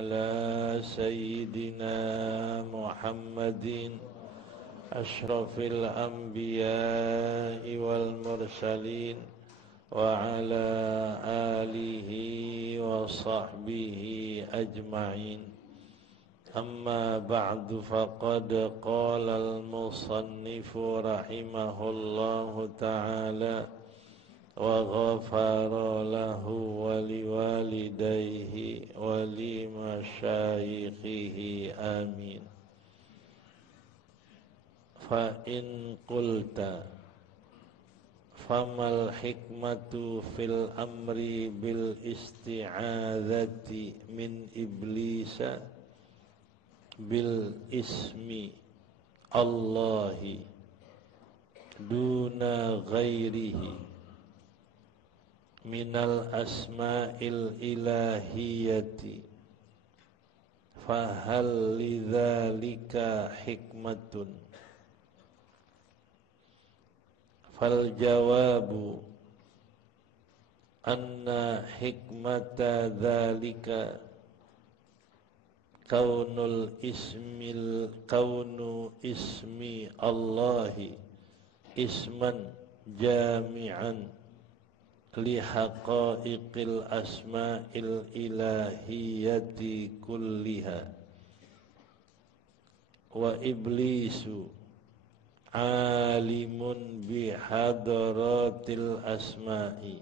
على سيدنا محمد أشرف الأنبياء والمرسلين وعلى آله وصحبه أجمعين. أما بعد فقد قال المصنف رحمه الله تعالى وغفر له ولوالديه ولمشايخه آمين. فإن قلت فما الحكمة في الأمر بالاستعاذة من إبليس بالاسم الله دون غيره minal asma'il ilahiyati fahal lidzalika hikmatun fal jawabu anna hikmata dzalika kaunu ismi Allahi isman jami'an li haqaiqil asma'il ilahiyati kulliha wa iblisu alimun bi hadratil asma'i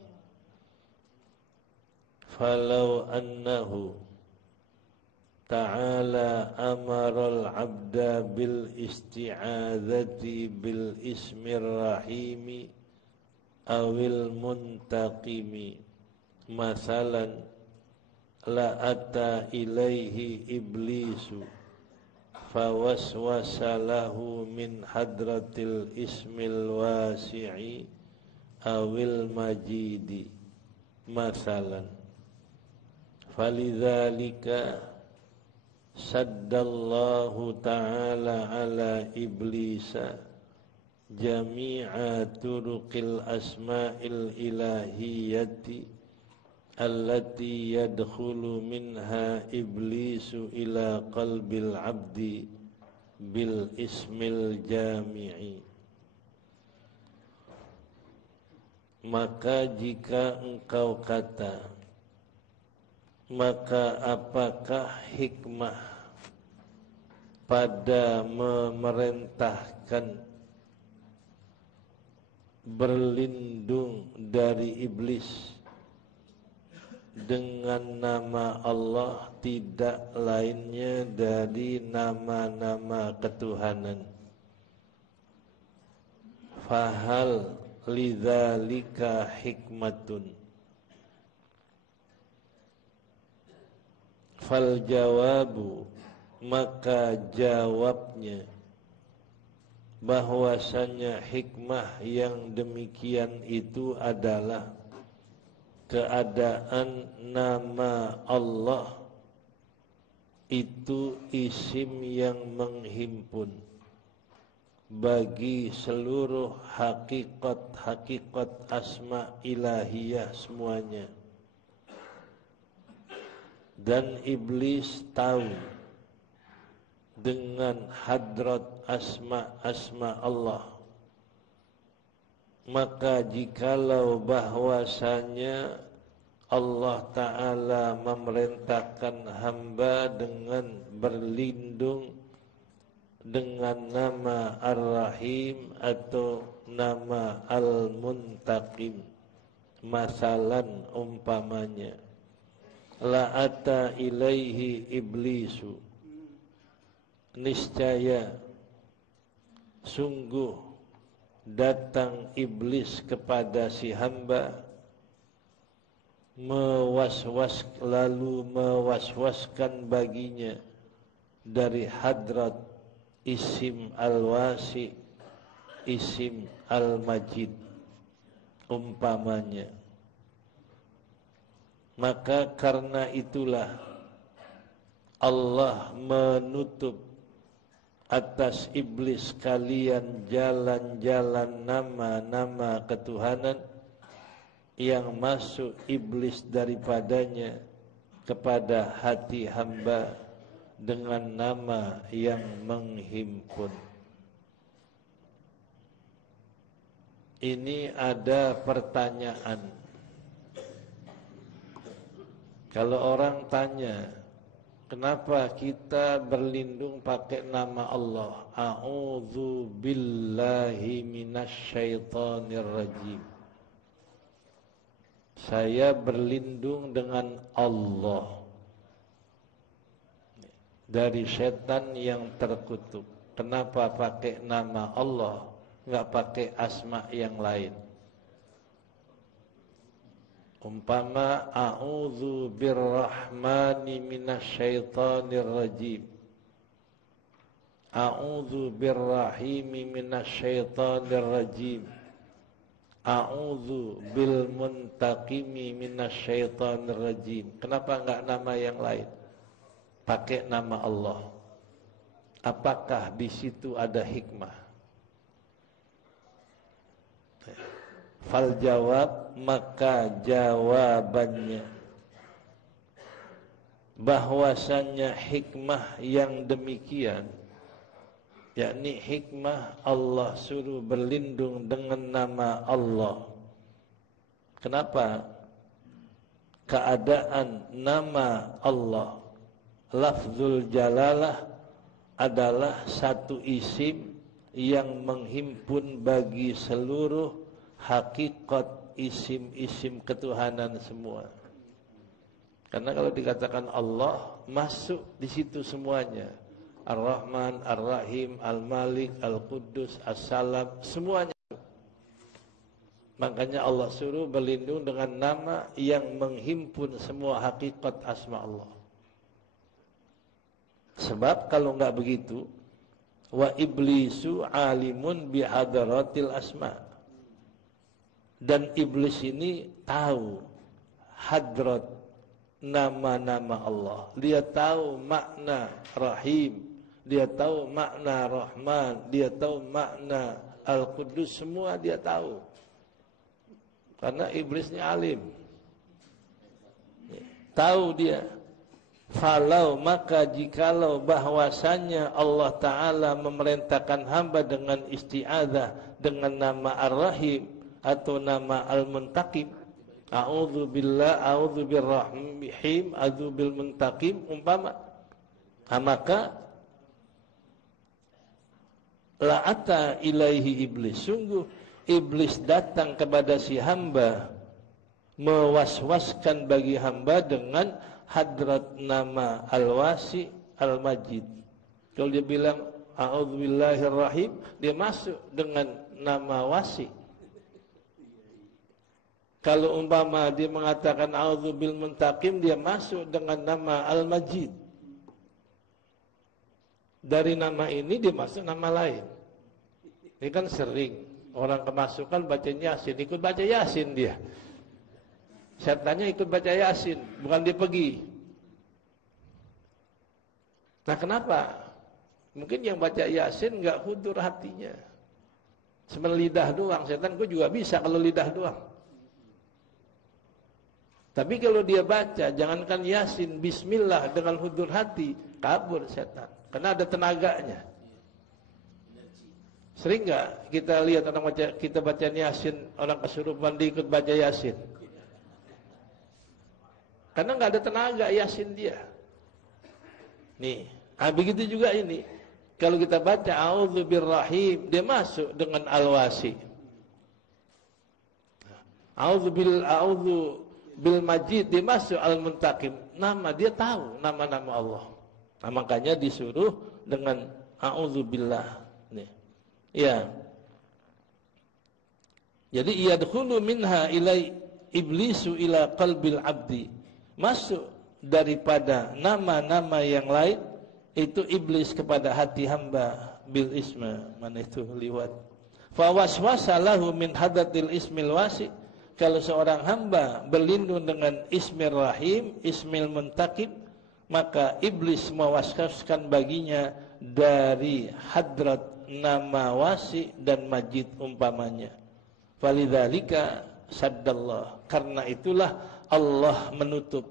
falau annahu ta'ala amaral abda bil isti'adzati bil ismir rahimi awil muntaqimi masalan la ata ilaihi iblisu fawaswasa lahu min hadratil ismil wasi'i awil majidi masalan falidzalika saddallahu ta'ala ala iblisa jami'a turuqil asma'il ilahiyati allati yadkhulu minha iblisu ila qalbil abdi bil ismil jami'i. Maka jika engkau kata, maka apakah hikmah pada memerintahkan berlindung dari iblis dengan nama Allah tidak lainnya dari nama-nama ketuhanan. Fahal lidzalika hikmatun. Fal jawabu, maka jawabnya bahwasanya hikmah yang demikian itu adalah keadaan nama Allah itu isim yang menghimpun bagi seluruh hakikat asma ilahiyah semuanya, dan iblis tahu dengan hadrat asma Allah. Maka jikalau bahwasanya Allah Ta'ala memerintahkan hamba dengan berlindung dengan nama Ar-Rahim atau nama Al-Muntaqim, masalan umpamanya la ata ilaihi iblisu, niscaya sungguh datang iblis kepada si hamba, lalu mewaswaskan baginya dari hadrat isim al-wasi, isim al-majid umpamanya. Maka karena itulah Allah menutup atas iblis kalian jalan-jalan nama-nama ketuhanan yang masuk iblis daripadanya kepada hati hamba dengan nama yang menghimpun. Ini ada pertanyaan. Kalau orang tanya, kenapa kita berlindung pakai nama Allah? A'udzu billahi minasyaitonir rajim. Saya berlindung dengan Allah dari setan yang terkutuk. Kenapa pakai nama Allah, enggak pakai asma yang lain? Umpama a'udzu birrahmani minasyaitonir rajim, a'udzu birrahimi minasyaitonir rajim, a'udzu bil muntaqimi minasyaitonir rajim. Kenapa enggak nama yang lain? Pakai nama Allah. Apakah di situ ada hikmah? Fal jawab, maka jawabannya bahwasannya hikmah yang demikian, yakni hikmah Allah suruh berlindung dengan nama Allah. Kenapa? Keadaan nama Allah, lafzul jalalah, adalah satu isim yang menghimpun bagi seluruh hakikat isim-isim ketuhanan semua. Karena kalau dikatakan Allah, masuk di situ semuanya. Ar-Rahman, Ar-Rahim, Al-Malik, Al-Quddus, As-Salam, semuanya. Makanya Allah suruh berlindung dengan nama yang menghimpun semua hakikat asma Allah. Sebab kalau enggak begitu, wa iblisu alimun bihadaratil asma'. Dan iblis ini tahu hadrat nama-nama Allah. Dia tahu makna Rahim, dia tahu makna Rahman, dia tahu makna Al-Quddus, semua dia tahu. Karena iblisnya alim. Tahu dia. Falau, maka jikalau bahwasanya Allah Ta'ala memerintahkan hamba dengan isti'adzah dengan nama Ar-Rahim atau nama Al-Muntaqim, a'udzu billah, a'udzu birrahim, a'udzu bil muntaqim, umpama, maka la'ata ilaihi iblis, sungguh iblis datang kepada si hamba, mewaswaskan bagi hamba dengan hadrat nama Al-Wasi, Al-Majid. Kalau dia bilang a'udzu billahir rahim, dia masuk dengan nama Wasi. Kalau umpama dia mengatakan a'udzu bil muntaqim, dia masuk dengan nama Al-Majid. Dari nama ini dia masuk nama lain. Ini kan sering orang kemasukan baca Yasin, ikut baca Yasin dia. Setannya ikut baca Yasin, bukan dia pergi. Nah, kenapa? Mungkin yang baca Yasin enggak hudur hatinya. Cuma lidah doang. Setan kok juga bisa kalau lidah doang. Tapi kalau dia baca, jangankan Yasin, Bismillah dengan hudur hati, kabur setan. Karena ada tenaganya. Sering nggak kita lihat orang baca, kita baca Yasin, orang kesurupan diikut baca Yasin? Karena nggak ada tenaga Yasin dia. Nih, begitu juga ini. Kalau kita baca a'udzu birrahim, dia masuk dengan Al-Wasi. A'udzu bil majid, dia masuk Al-Muntaqim. Nama dia tahu nama-nama Allah. Nah, makanya disuruh dengan a'udzubillah. Nih. Ya. Jadi yadkhulu minha ilai iblisu ila qalbil abdi. Masuk daripada nama-nama yang lain itu iblis kepada hati hamba bil isma, mana itu liwat. Fa waswasa lahu min hadatil ismil wasi. Kalau seorang hamba berlindung dengan Ismir Rahim, Ismil Muntaqib, maka iblis mewaswaskan baginya dari hadrat nama Wasi dan Majid umpamanya. Falidzalika saddallah. Karena itulah Allah menutup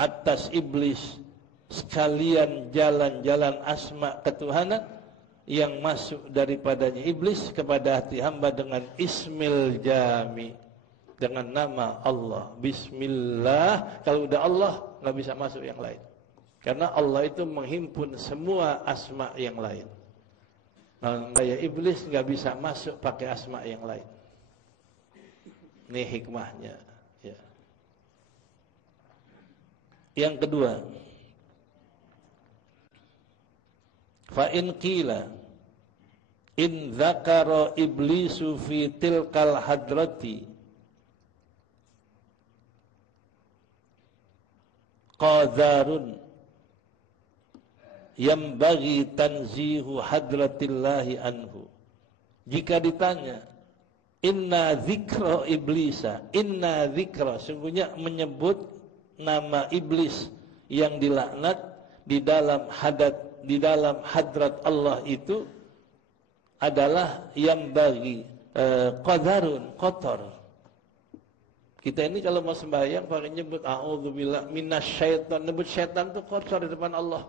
atas iblis sekalian jalan-jalan asma ketuhanan yang masuk daripadanya iblis kepada hati hamba dengan ismil jami, dengan nama Allah. Bismillah, kalau udah Allah nggak bisa masuk yang lain, karena Allah itu menghimpun semua asma yang lain. Nah, kayak iblis nggak bisa masuk pakai asma yang lain. Ini hikmahnya. Ya. Yang kedua, fa in qila in dzakara iblisu fi tilkal hadrati qadarun yambagi tanzihu hadratillahi anhu. Jika ditanya inna dzikra iblisa, inna dzikra, sungguhnya menyebut nama iblis yang dilaknat di dalam hadrat Allah itu adalah yang bagi qadarun, kotor. Kita ini kalau mau sembahyang pakai nyebut a'udzubillah minasyaiton, nyebut syaitan itu kotor di depan Allah.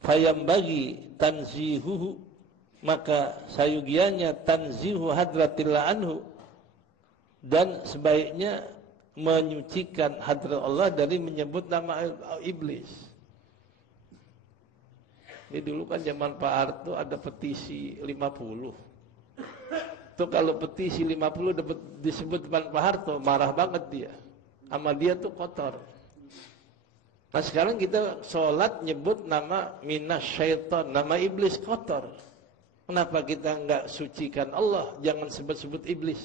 Fayam bagi tanzihuhu, maka sayugianya tanzihu hadratillah anhu, dan sebaiknya menyucikan hadrat Allah dari menyebut nama iblis. Ini dulu kan zaman Pak Harto ada petisi 50. Itu kalau petisi 50 dapat disebut depan Pak Harto, marah banget dia. Sama dia tuh kotor. Nah sekarang kita sholat nyebut nama minasyaiton, nama iblis, kotor. Kenapa kita enggak sucikan Allah, jangan sebut-sebut iblis?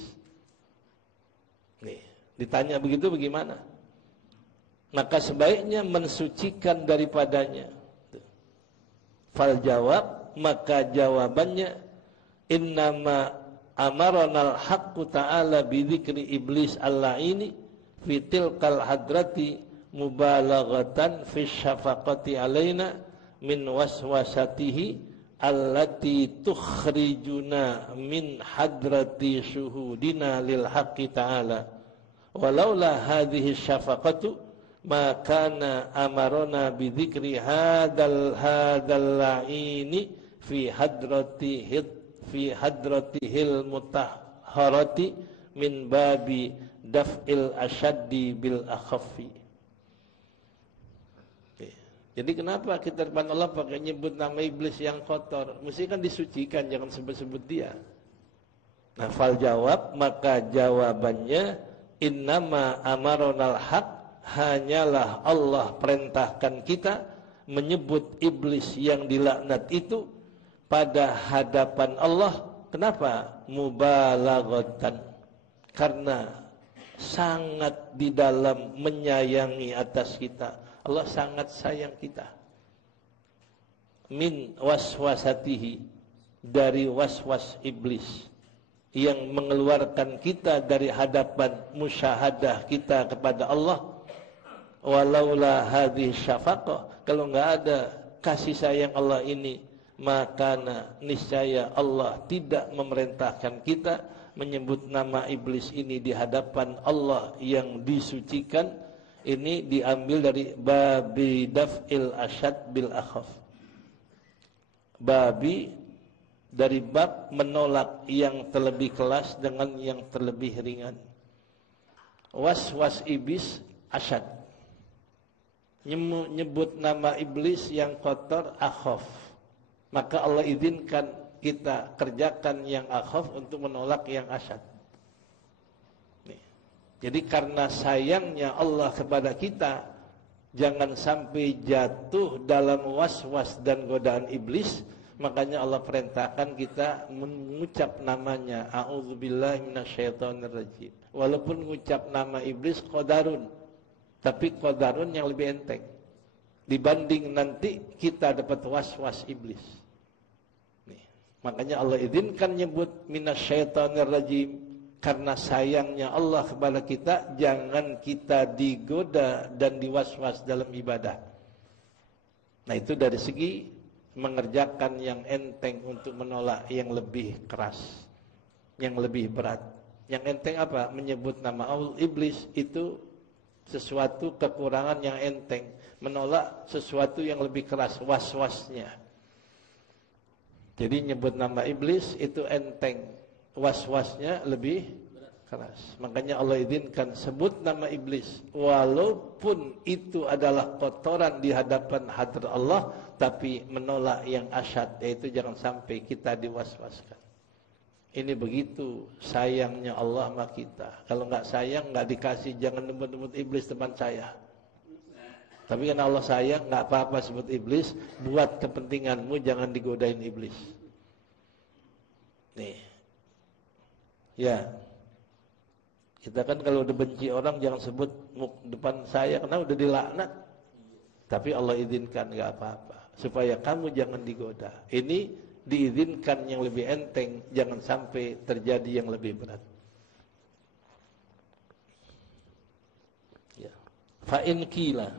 Nih, ditanya begitu bagaimana? Maka sebaiknya mensucikan daripadanya. Fal jawab, maka jawabannya innama amaronal haqqu ta'ala bidzikri iblis al-la'ini fi tilkal hadrati mubalaghatan fi syafaqati alaina min waswasatihi allati tukhrijuna min hadrati syuhudina lil haqqi ta'ala walaula hadhihi syafaqatu ma kana amarona bidzikri hadal la'ini fi hadratihil mutahharati min babi daf'il asyaddi bil akhaffi. Jadi kenapa kita depan Allah pakai nyebut nama iblis yang kotor? Mesti kan disucikan, jangan sebut-sebut dia. Nah, fal jawab, maka jawabannya innama amaronal haq, hanyalah Allah perintahkan kita menyebut iblis yang dilaknat itu pada hadapan Allah. Kenapa? Mubalaghatan, karena sangat di dalam menyayangi atas kita. Allah sangat sayang kita. Min waswasatihi, dari waswas iblis yang mengeluarkan kita dari hadapan musyahadah kita kepada Allah. Walaula hadhihi syafaqah, kalau enggak ada kasih sayang Allah ini, maka niscaya Allah tidak memerintahkan kita menyebut nama iblis ini di hadapan Allah yang disucikan. Ini diambil dari babi daf'il asyad bil akhaf. Babi dari bab menolak yang terlebih kelas dengan yang terlebih ringan. Was-was iblis asyad, nyebut nama iblis yang kotor akhaf. Maka Allah izinkan kita kerjakan yang akhaf untuk menolak yang asyad. Jadi karena sayangnya Allah kepada kita, jangan sampai jatuh dalam was-was dan godaan iblis. Makanya Allah perintahkan kita mengucap namanya, a'udzubillahi minasyaitonirrajim. Walaupun mengucap nama iblis qadarun, tapi qadarun yang lebih enteng dibanding nanti kita dapat was-was iblis. Nih, makanya Allah izinkan nyebut minasyaitonirrajim. Karena sayangnya Allah kepada kita, jangan kita digoda dan diwaswas dalam ibadah. Nah itu dari segi mengerjakan yang enteng untuk menolak yang lebih keras, yang lebih berat. Yang enteng apa? Menyebut nama Allah iblis itu sesuatu kekurangan yang enteng, menolak sesuatu yang lebih keras, was-wasnya. Jadi nyebut nama iblis itu enteng, was-wasnya lebih keras. Makanya Allah izinkan sebut nama iblis, walaupun itu adalah kotoran di hadapan hadrat Allah, tapi menolak yang asyad, yaitu jangan sampai kita diwaswaskan. Ini begitu sayangnya Allah sama kita. Kalau nggak sayang, nggak dikasih, jangan nyebut-nyebut iblis teman saya. Tapi karena Allah sayang, nggak apa-apa sebut iblis, buat kepentinganmu, jangan digodain iblis. Nih, ya, kita kan kalau udah benci orang jangan sebut depan saya, karena udah dilaknat. Tapi Allah izinkan, nggak apa-apa, supaya kamu jangan digoda. Ini diizinkan yang lebih enteng, jangan sampai terjadi yang lebih berat. Ya. Fa in qila,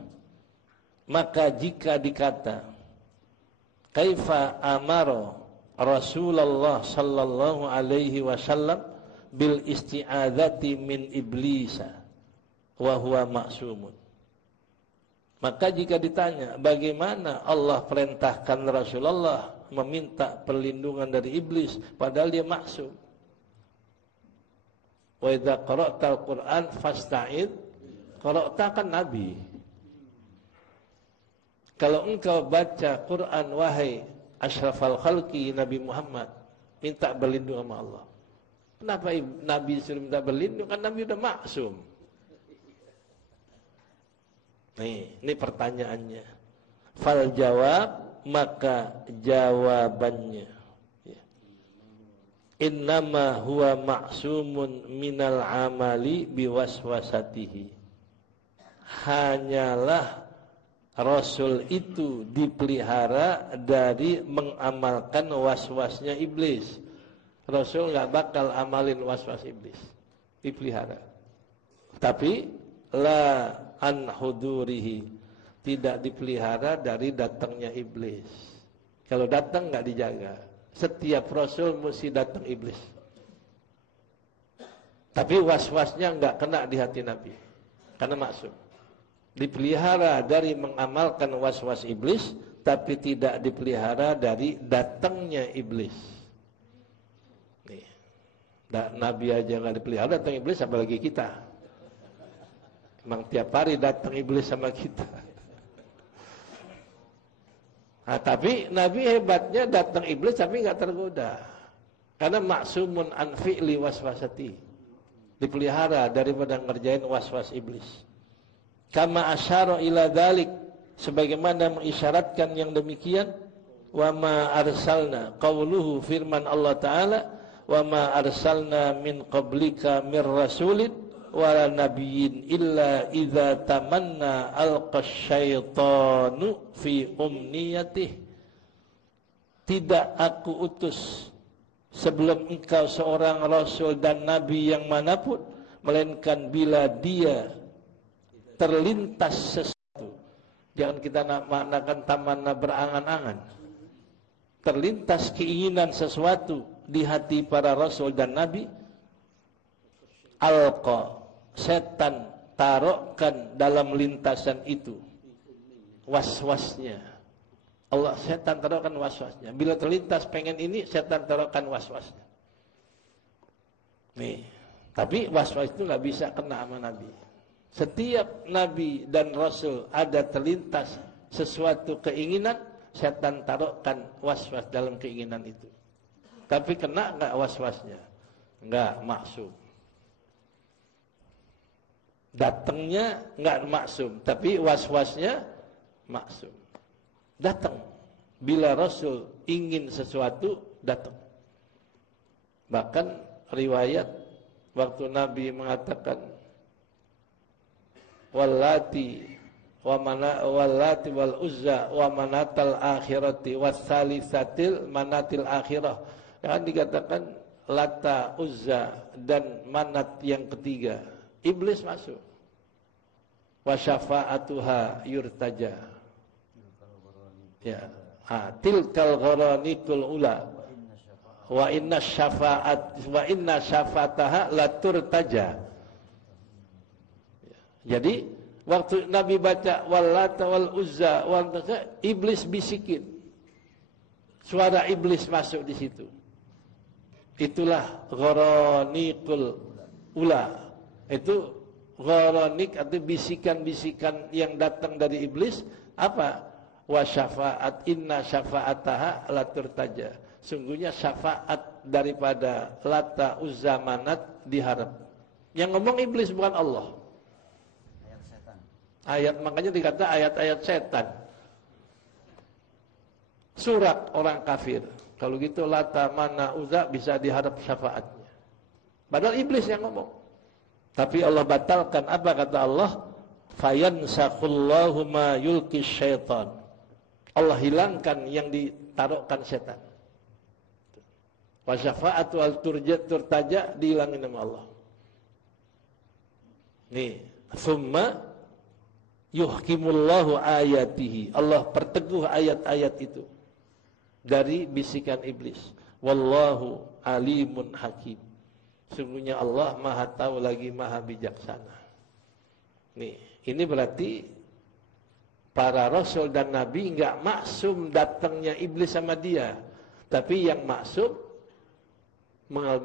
maka jika dikata, kaifa amara Rasulullah sallallahu alaihi wasallam bil isti'adzati min iblisa wa huwa ma'sumun. Maka jika ditanya, bagaimana Allah perintahkan Rasulullah meminta perlindungan dari iblis padahal dia maksum? Wa idza qara'tal Qur'an fasta'id, qara'ta kan Nabi. Kalau engkau baca Quran wahai asyrafal khalqi Nabi Muhammad, minta berlindung sama Allah. Kenapa Nabi suruh minta berlindung? Kan Nabi udah maksum. Ini pertanyaannya. Fal jawab, maka jawabannya, ya. Innama huwa ma'sumun minal amali biwaswasatihi. Hanyalah Rasul itu dipelihara dari mengamalkan waswasnya iblis. Rasul nggak bakal amalin waswas iblis, dipelihara. Tapi la an hudurihi, tidak dipelihara dari datangnya iblis. Kalau datang nggak dijaga. Setiap Rasul mesti datang iblis. Tapi waswasnya nggak kena di hati Nabi, karena maksum. Dipelihara dari mengamalkan waswas iblis, tapi tidak dipelihara dari datangnya iblis. Nih, Nabi aja nggak dipelihara datang iblis, apalagi kita. Emang tiap hari datang iblis sama kita. Nah, tapi Nabi hebatnya datang iblis tapi nggak tergoda, karena maksumun an fi'li waswasati, dipelihara daripada ngerjain waswas iblis. Kama asyara ila dzalik, sebagaimana mengisyaratkan yang demikian. Wa ma arsalna, qauluhu, firman Allah Ta'ala, wa ma arsalna min qablika mir rasulin wala nabiyyin illa idza tamanna alqasyaitanu fi umniyatih. Tidak aku utus sebelum engkau seorang rasul dan nabi yang manapun, melainkan bila dia terlintas sesuatu. Jangan kita maknakan tamanna berangan-angan. Terlintas keinginan sesuatu di hati para rasul dan nabi, alqa, setan taruhkan dalam lintasan itu waswasnya. Allah, setan taruhkan waswasnya. Bila terlintas pengen ini, setan taruhkan waswasnya. Nih, tapi waswas itu nggak bisa kena sama Nabi. Setiap Nabi dan Rasul ada terlintas sesuatu keinginan, setan taruhkan waswas dalam keinginan itu. Tapi kena nggak waswasnya? Nggak, maksum. Datangnya nggak maksum, tapi waswasnya maksum. Datang. Bila Rasul ingin sesuatu, datang. Bahkan riwayat waktu Nabi mengatakan wallati wal uzza wa manatal akhirati wassalisatil manatil akhirah. Yang dikatakan Lata, Uzza dan Manat yang ketiga. Iblis masuk. Wa syafa'atuha yurtaja. Ya. Tilkal gharanikul ula. Wa inna syafa'ataha la turtaja. Jadi waktu Nabi baca Wallata wal Uzza iblis bisikin. Suara iblis masuk di situ. Itulah gharanikul ula. Itu gharanik atau bisikan-bisikan yang datang dari iblis apa? Wa syafaat inna syafa'ataha la turtaja. Sungguhnya syafaat daripada Lata Uzza Manat diharap. Yang ngomong iblis bukan Allah. Ayat makanya dikata ayat-ayat setan. Surat orang kafir. Kalau gitu Lata Mana Uzza bisa diharap syafaatnya. Padahal iblis yang ngomong. Tapi Allah batalkan. Apa kata Allah? Fayansakhullahu ma yulqis syaitan. Allah hilangkan yang ditaruhkan setan. Wa syafa'atu al turtaja dihilangin sama Allah. Nih, summa yuhkimullahu ayatihi. Allah perteguh ayat-ayat itu dari bisikan iblis. Wallahu alimun hakim. Sungguhnya Allah Maha tahu lagi Maha bijaksana. Nih, ini berarti para rasul dan nabi enggak maksum datangnya iblis sama dia. Tapi yang maksum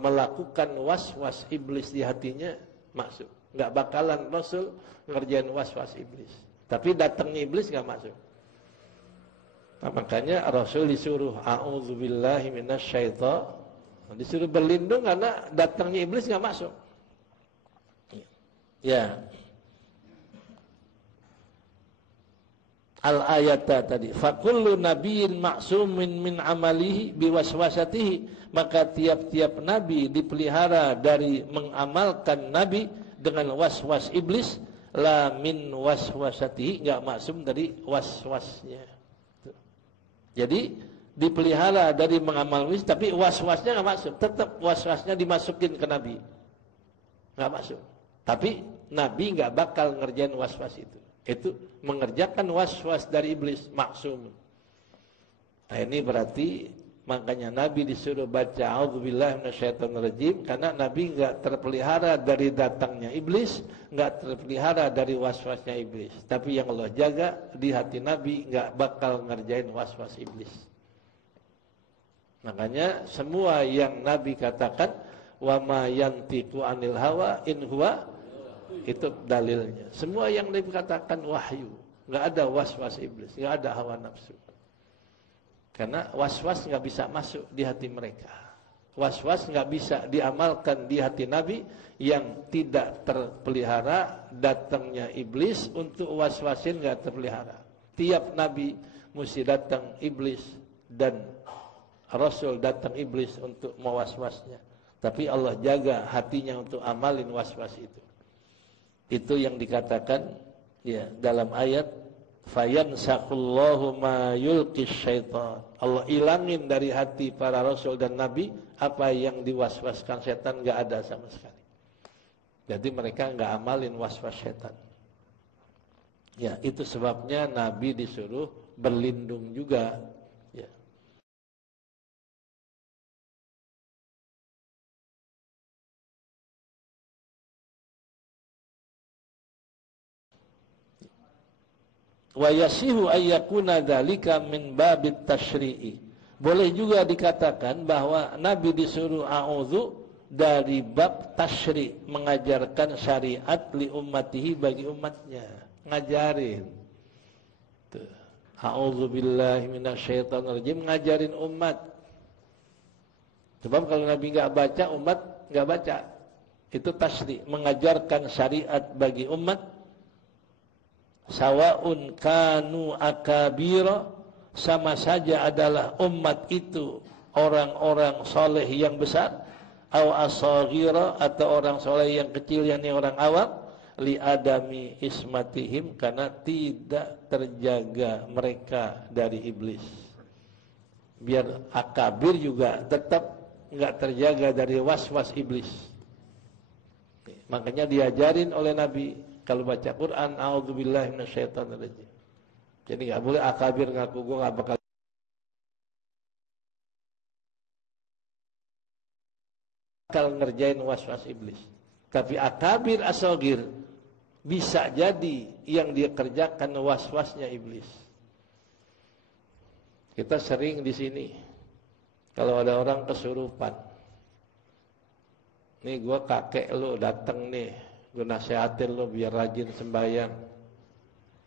melakukan was-was iblis di hatinya maksum. Enggak bakalan rasul ngerjain was-was iblis. Tapi datangnya iblis enggak maksum. Nah, makanya rasul disuruh a'udzubillahi minasyaitonir, disuruh berlindung karena datangnya iblis enggak masuk. Ya. Al-ayata tadi, fakullu nabiyyin ma'sumin min amalihi biwaswasatihi, maka tiap-tiap nabi dipelihara dari mengamalkan nabi dengan was-was iblis, la min waswasatihi, enggak maksum dari was-wasnya. Jadi dipelihara dari mengamal iblis, tapi was-wasnya enggak masuk, tetap was-wasnya dimasukin ke nabi. Enggak masuk. Tapi nabi enggak bakal ngerjain was-was itu. Itu mengerjakan was-was dari iblis maksum. Nah, ini berarti makanya Nabi disuruh baca a'udzubillahi minasyaitonirrajim karena Nabi enggak terpelihara dari datangnya iblis, enggak terpelihara dari was-wasnya iblis. Tapi yang Allah jaga di hati Nabi enggak bakal ngerjain was-was iblis. Makanya semua yang Nabi katakan wa ma yantiqu anil hawa in huwa, itu dalilnya. Semua yang dikatakan wahyu, enggak ada was-was iblis, enggak ada hawa nafsu. Karena was-was enggak bisa masuk di hati mereka. Was-was enggak bisa diamalkan di hati Nabi yang tidak terpelihara datangnya iblis untuk was-wasin enggak terpelihara. Tiap Nabi mesti datang iblis dan Rasul datang iblis untuk mewas-wasnya. Tapi Allah jaga hatinya untuk amalin was-was itu. Itu yang dikatakan ya dalam ayat fayansakhullahu ma yulqis syaitan. Allah ilangin dari hati para rasul dan nabi apa yang diwaswaskan setan, enggak ada sama sekali. Jadi mereka enggak amalin waswas setan. Ya, itu sebabnya nabi disuruh berlindung juga. Ya. Wa yasihu ayyakuna dzalika min babit tasyri'i. Boleh juga dikatakan bahwa Nabi disuruh a'udzu dari bab tasyri', mengajarkan syariat li ummatihi bagi umatnya, ngajarin. A'udzu billahi minasyaitonir rajim, ngajarin umat. Sebab kalau Nabi enggak baca, umat enggak baca. Itu tasyri', mengajarkan syariat bagi umat. Sawaun kanu akabira, sama saja adalah umat itu orang-orang soleh yang besar, aw asghira, atau orang soleh yang kecil yakni orang awam, li adami ismatihim, karena tidak terjaga mereka dari iblis. Biar akabir juga tetap enggak terjaga dari was-was iblis. Makanya diajarin oleh Nabi kalau baca Quran, a'udzubillahi minasyaitonirrajim. Jadi enggak boleh akabir ngaku gua enggak bakal ngerjain was-was iblis. Tapi akabir asogir, Bisa jadi yang dia kerjakan was-wasnya iblis. Kita sering di sini kalau ada orang kesurupan, nih gua kakek lu datang nih, gua nasihatin lu biar rajin sembahyang.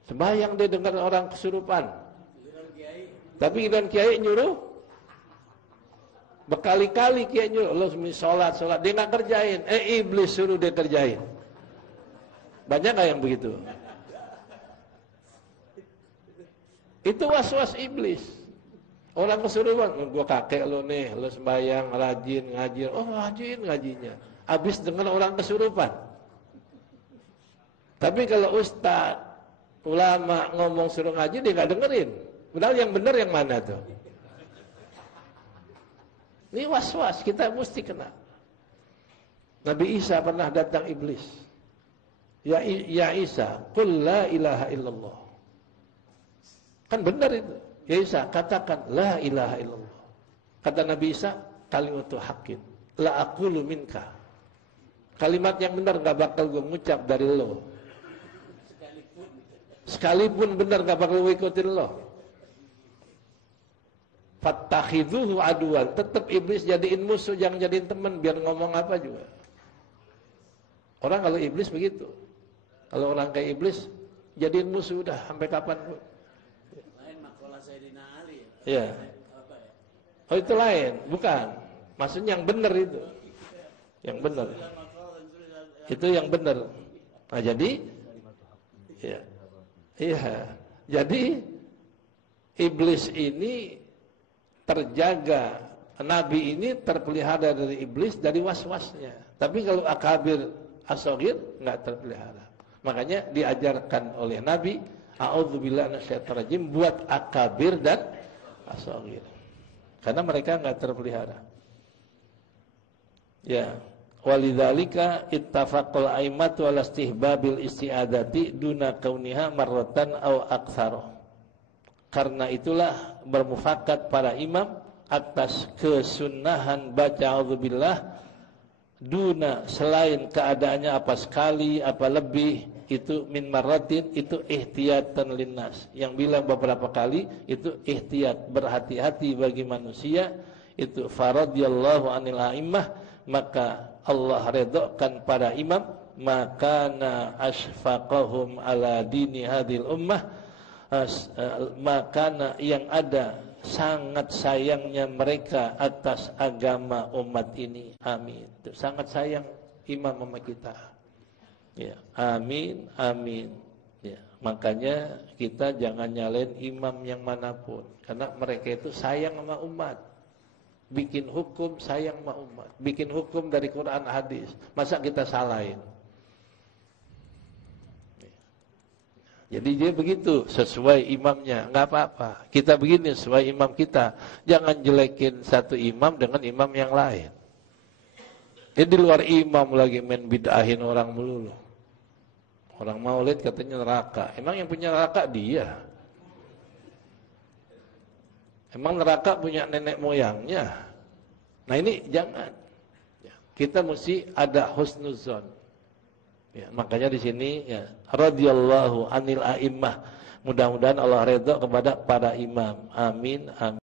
Sembahyang dia dengar orang kesurupan. Tapi giliran kiai nyuruh, berkali-kali kiai nyuruh, lu sholat, dia nggak kerjain. Iblis suruh dia kerjain. Banyak nggak yang begitu? Itu was-was iblis. Orang kesurupan, gua kakek lo nih, lo sembahyang, rajin, ngaji. Oh rajin ngajinya. Habis dengar orang kesurupan. Tapi kalau ustaz, ulama ngomong suruh ngaji, dia nggak dengerin. Padahal yang benar yang mana tuh? Ini was-was, kita mesti kena. Nabi Isa pernah datang iblis. Ya Isa, qul la ilaha illallah. Kan benar itu. Ya Isa, katakan la ilaha illallah. Kata Nabi Isa, kalimatu haqqin. La aqulu minka. Kalimat yang benar gak bakal gue ngucap dari lo. Sekalipun benar gak bakal gue ikutin lo. Fattakhidhuhu aduan. Tetap iblis jadiin musuh, jangan jadiin teman, biar ngomong apa juga. Orang kalau iblis begitu. Kalau orang kayak iblis jadiin musuh udah sampai kapan pun. Lain makalah Sayyidina Ali ya. Iya. Oh itu lain, bukan. Maksudnya yang benar itu. Yang benar. Itu yang benar. Nah jadi iya. Iya. Jadi iblis ini terjaga, Nabi ini terpelihara dari iblis, dari was-wasnya. Tapi kalau akabir as-saghir enggak terpelihara. Makanya diajarkan oleh Nabi, a'udzubillahi minasyaitonir rajim, buat akabir dan as-saghir. Karena mereka enggak terpelihara. Ya, walidzalika ittafaqal a'immatu ala istihbabil isti'adati duna kauniha marratan aw aktsara. Karena itulah bermufakat para imam atas kesunahan baca a'udzubillah duna, selain keadaannya apa sekali, apa lebih, itu min marratin, itu ihtiyatan linnas. Yang bilang beberapa kali itu ihtiyat, berhati-hati bagi manusia. Itu faradiyallahu anil a'immah, maka Allah redhakan para imam, makana asfaqahum ala dini hadil ummah, makana yang ada sangat sayangnya mereka atas agama umat ini. Amin. Sangat sayang imam sama kita. Ya, amin, amin. Ya, makanya kita jangan nyalain imam yang manapun, karena mereka itu sayang sama umat. Bikin hukum sayang sama umat. Bikin hukum dari Quran hadis. Masa kita salahin? Jadi dia begitu, sesuai imamnya, nggak apa-apa. Kita begini sesuai imam kita. Jangan jelekin satu imam dengan imam yang lain. Dia di luar imam lagi main bid'ahin orang melulu. Orang maulid katanya neraka. Emang yang punya neraka dia? Emang neraka punya nenek moyangnya? Nah ini jangan. Kita mesti ada husnuzon. Ya, makanya di sini ya, radhiyallahu anil a'immah. Mudah-mudahan Allah redha kepada para imam. Amin. Amin.